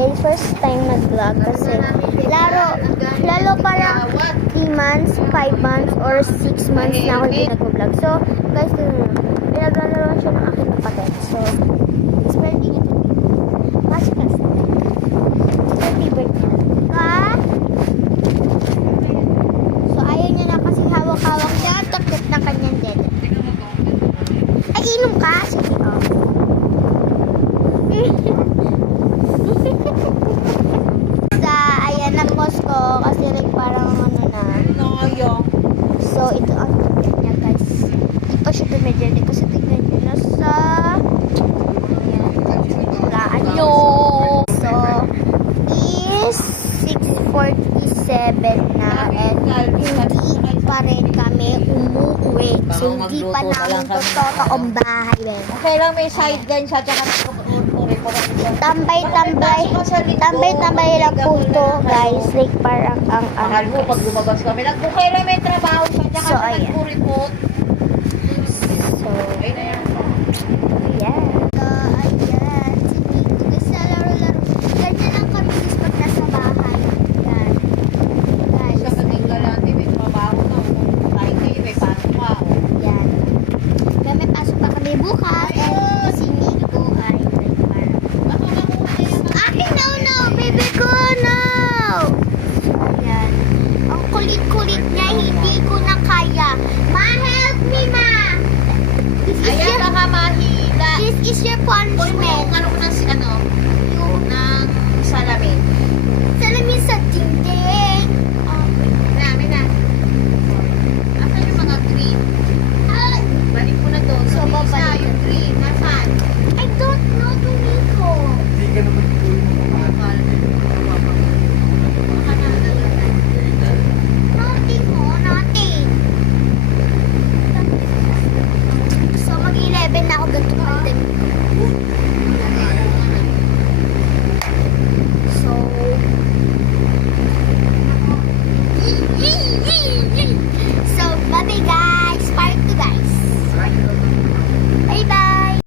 dahil first time nag-vlog kasi lalo parang 3 months, 5 months, or 6 months na ako hindi nag-vlog. So, guys, pinaglalaro siya ng aking kapatid. So, it's very easy. Pasok ka sa favorite niya. So, ayaw niya na kasi hawak-hawak niya at takot ng kanyang dede. Ay, inom ka? Sige, oh. Ayan ang Moscow kasi like parang ano na. So ito ang tignan niya guys. Hindi pa siya dumedede kasi tignan niyo nasa ayan nyo. So is 6:47 na and hindi pa rin kami umuwi. So hindi pa namin totoong bahay. Okay lang, may side gun siya tsaka tambay lang po to guys, like parang ang mahal mo pag lumabas kami. Nagbukay lang may trabaho siya tsaka So, ayan. nagpuripot.